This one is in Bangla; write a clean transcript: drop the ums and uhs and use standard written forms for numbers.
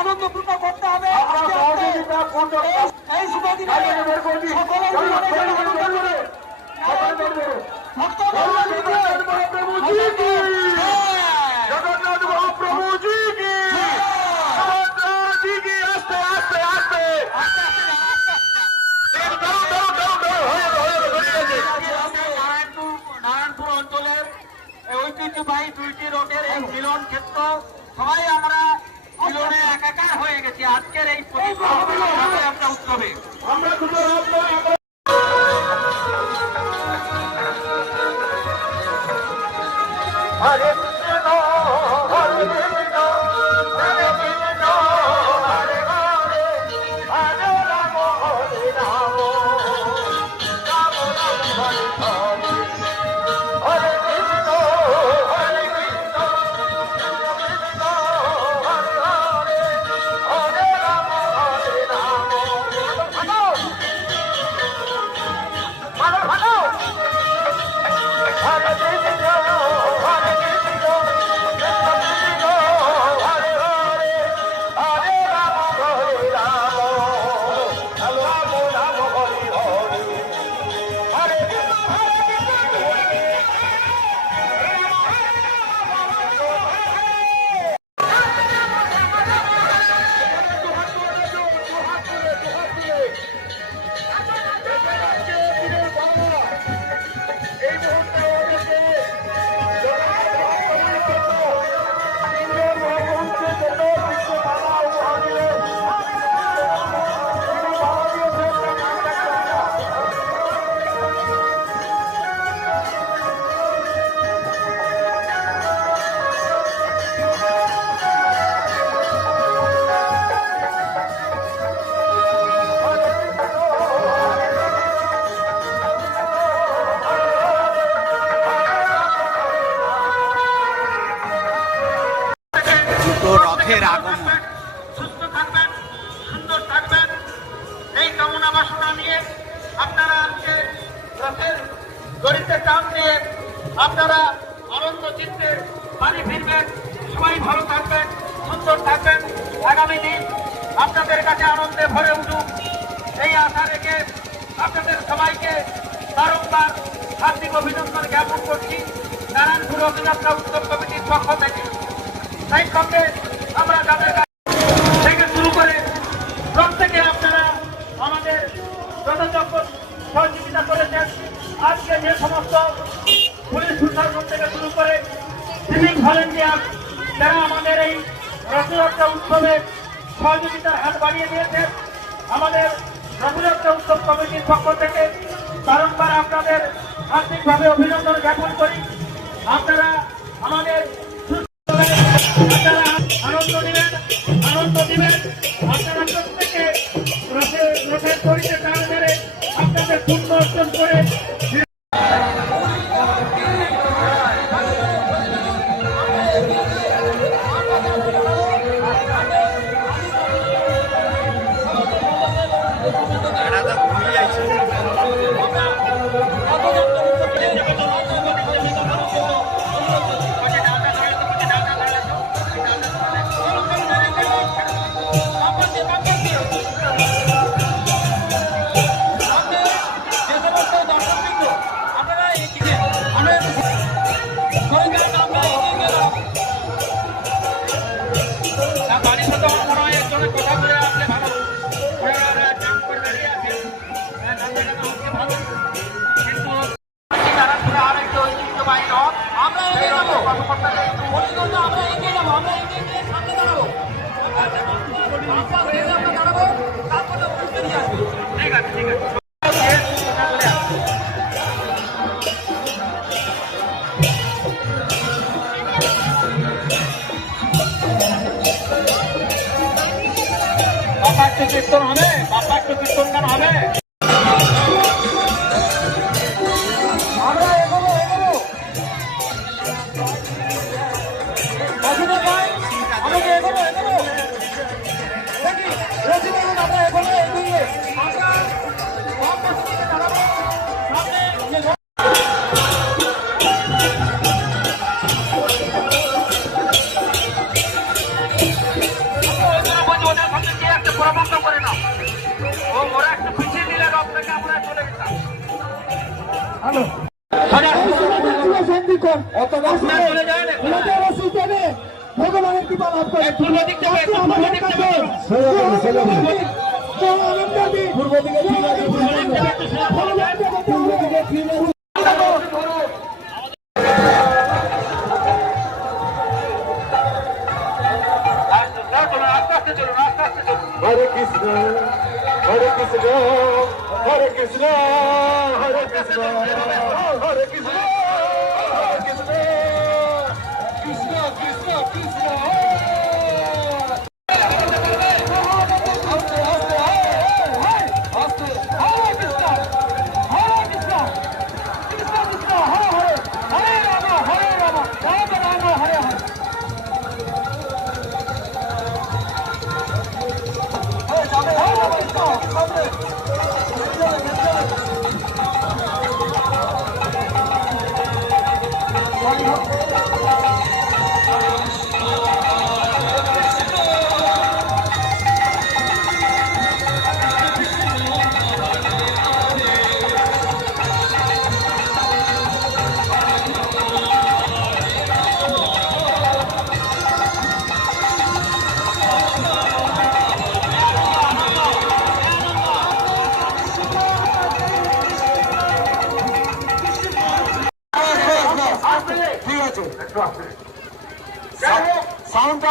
আনন্দপূর্ণ করতে হবে। এই শুভ দিনে জগন্নাথ মহাপ্রভুজি কি আস্তে আস্তে আস্তে নারায়ণপুর অঞ্চলের ঐতিহ্যবাহী দুইটি রোডের এই মিলন ক্ষেত্র সবাই আমরা মিলনে একাকার হয়ে গেছি আজকের এই একটা উৎসবে। আমরা হরে কৃষ্ণ হরে কৃষ্ণ হরে কৃষ্ণ হরে হরে হরে রাম হরে রাম রাম রাম হরে হরে হরে কৃষ্ণ হরে কৃষ্ণ কৃষ্ণ হরে হরে হরে রাম হরে রাম ভালো ভালো ভালো হরে কৃষ্ণ হরে কৃষ্ণ কৃষ্ণ কৃষ্ণ হরে হরে হরে রাম হরে রাম রাম রাম হরে হরে হরে কৃষ্ণ হরে রথের আগমন সুস্থ থাকবেন সুন্দর থাকবেন এই কামনা বাসনা নিয়ে আপনারা আজকে রথের গড়িতে টান দিয়ে আপনারা আনন্দ চিত্তে বাড়ি ফিরবেন। সবাই ভালো থাকবেন সুন্দর থাকবেন। আগামী দিন আপনাদের কাছে আনন্দে ভরে উঠুক এই আশা রেখে আপনাদের সবাইকে বারংবার হার্দিক অভিনন্দন জ্ঞাপন করছি নারায়ণপুর অভিযাত্রা উৎসব কমিটির পক্ষ থেকে। সেই সঙ্গে আমরা যাদের থেকে শুরু করে প্রত্যেকে আপনারা আমাদের যথাযথ সহযোগিতা করেছেন। আজকে যে সমস্ত পুলিশ প্রশাসন থেকে শুরু করে সিভিক ভলেন্টিয়ার যারা আমাদের এই রথযাত্রা উৎসবে সহযোগিতার হাত বাড়িয়ে দিয়েছেন, আমাদের রথযাত্রা উৎসব কমিটির পক্ষ থেকে বারংবার আপনাদের আর্থিকভাবে অভিনন্দন জ্ঞাপন করি। আপনারা আমাদের আনন্দ দিবেন আপনারা প্রত্যেকে রথের দড়িতে টান মেরে আপনাদের পুণ্য অর্জন করে কীর্তন হবে, বাবা একটু কীর্তন গান হবে। আমরা এগোবো আমাকে এগোবো দেখি রসি বলুন আমরা এগোবো এগিয়ে আমরা হ্যালো ভগবানের কৃপা লাভ করে পূর্ব দিক থেকে পূর্ব দিকে হরে কৃষ্ণ হরে কৃষ্ণ হরে কৃষ্ণ হরে কৃষ্ণ হরে কৃষ্ণ হরে কৃষ্ণ কৃষ্ণ কৃষ্ণ কৃষ্ণ ঠিক আছে সাউন্ডটা